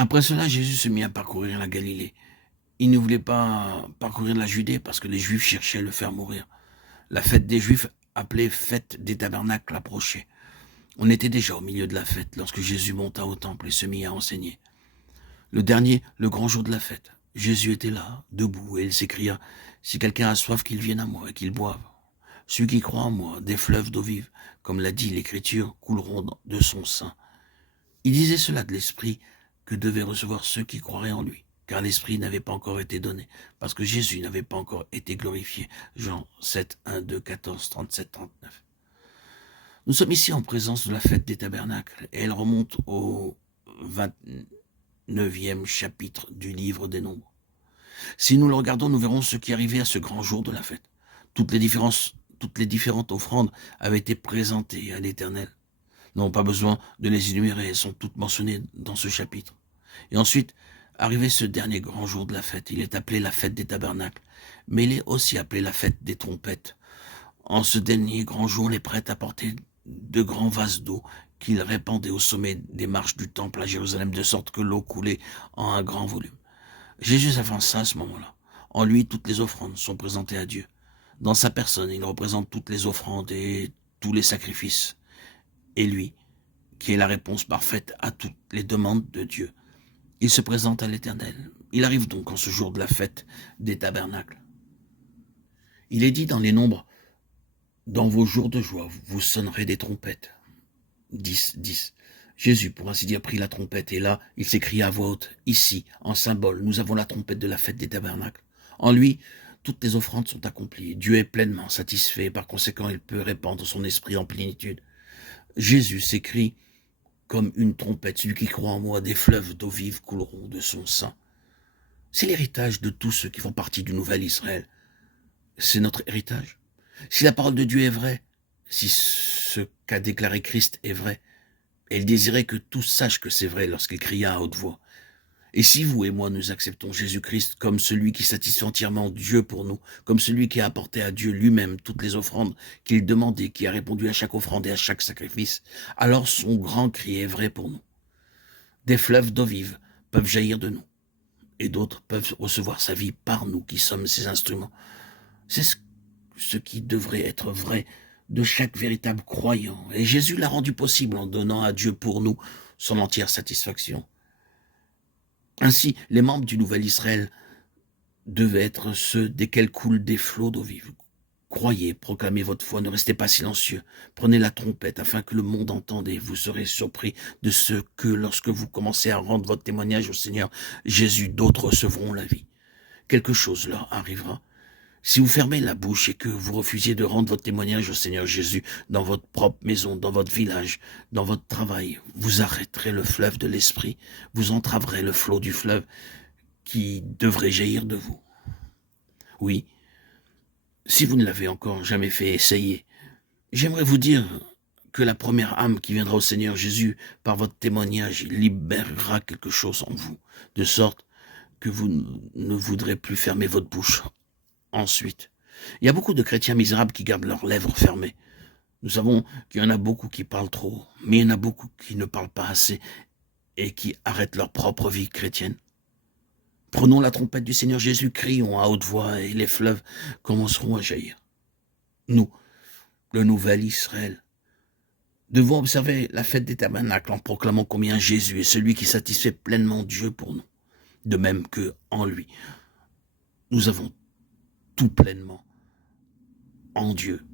Après cela, Jésus se mit à parcourir la Galilée. Il ne voulait pas parcourir la Judée parce que les Juifs cherchaient à le faire mourir. La fête des Juifs, appelée fête des tabernacles, approchait. On était déjà au milieu de la fête lorsque Jésus monta au temple et se mit à enseigner. Le dernier, le grand jour de la fête. Jésus était là, debout, et il s'écria, « Si quelqu'un a soif, qu'il vienne à moi et qu'il boive. Celui qui croit en moi, des fleuves d'eau vive, comme l'a dit l'Écriture, couleront de son sein. » Il disait cela de l'Esprit que devaient recevoir ceux qui croiraient en lui, car l'Esprit n'avait pas encore été donné, parce que Jésus n'avait pas encore été glorifié. Jean 7, 1, 2, 14, 37, 39. Nous sommes ici en présence de la fête des tabernacles, et elle remonte au 29e chapitre du livre des Nombres. Si nous le regardons, nous verrons ce qui arrivait à ce grand jour de la fête. Toutes les différentes offrandes avaient été présentées à l'Éternel. Nous n'avons pas besoin de les énumérer, elles sont toutes mentionnées dans ce chapitre. Et ensuite, arrivé ce dernier grand jour de la fête, il est appelé la fête des tabernacles, mais il est aussi appelé la fête des trompettes. En ce dernier grand jour, les prêtres apportaient de grands vases d'eau qu'ils répandaient au sommet des marches du temple à Jérusalem, de sorte que l'eau coulait en un grand volume. Jésus s'avança à ce moment-là. En lui, toutes les offrandes sont présentées à Dieu. Dans sa personne, il représente toutes les offrandes et tous les sacrifices. Et lui, qui est la réponse parfaite à toutes les demandes de Dieu, il se présente à l'Éternel. Il arrive donc en ce jour de la fête des tabernacles. Il est dit dans les Nombres, « Dans vos jours de joie, vous sonnerez des trompettes. » 10, 10. Jésus, pour ainsi dire, prit la trompette, et là, il s'écria à voix haute, « Ici, en symbole, nous avons la trompette de la fête des tabernacles. » En lui, toutes les offrandes sont accomplies. Dieu est pleinement satisfait, et par conséquent, il peut répandre son esprit en plénitude. Jésus s'écrie comme une trompette, celui qui croit en moi, des fleuves d'eau vive couleront de son sein. C'est l'héritage de tous ceux qui font partie du nouvel Israël. C'est notre héritage. Si la parole de Dieu est vraie, si ce qu'a déclaré Christ est vrai, elle désirait que tous sachent que c'est vrai lorsqu'il cria à haute voix. Et si vous et moi nous acceptons Jésus-Christ comme celui qui satisfait entièrement Dieu pour nous, comme celui qui a apporté à Dieu lui-même toutes les offrandes qu'il demandait, qui a répondu à chaque offrande et à chaque sacrifice, alors son grand cri est vrai pour nous. Des fleuves d'eau vive peuvent jaillir de nous, et d'autres peuvent recevoir sa vie par nous qui sommes ses instruments. C'est ce qui devrait être vrai de chaque véritable croyant. Et Jésus l'a rendu possible en donnant à Dieu pour nous son entière satisfaction. Ainsi, les membres du nouvel Israël devaient être ceux desquels coulent des flots d'eau vive. Croyez, proclamez votre foi, ne restez pas silencieux. Prenez la trompette afin que le monde entende et vous serez surpris de ce que, lorsque vous commencez à rendre votre témoignage au Seigneur Jésus, d'autres recevront la vie. Quelque chose leur arrivera. Si vous fermez la bouche et que vous refusiez de rendre votre témoignage au Seigneur Jésus dans votre propre maison, dans votre village, dans votre travail, vous arrêterez le fleuve de l'esprit, vous entraverez le flot du fleuve qui devrait jaillir de vous. Oui, si vous ne l'avez encore jamais fait, essayez. J'aimerais vous dire que la première âme qui viendra au Seigneur Jésus par votre témoignage libérera quelque chose en vous, de sorte que vous ne voudrez plus fermer votre bouche. Ensuite, il y a beaucoup de chrétiens misérables qui gardent leurs lèvres fermées. Nous savons qu'il y en a beaucoup qui parlent trop, mais il y en a beaucoup qui ne parlent pas assez et qui arrêtent leur propre vie chrétienne. Prenons la trompette du Seigneur Jésus, crions à haute voix et les fleuves commenceront à jaillir. Nous, le nouvel Israël, devons observer la fête des tabernacles en proclamant combien Jésus est celui qui satisfait pleinement Dieu pour nous. De même que en lui, nous avons tout pleinement en Dieu.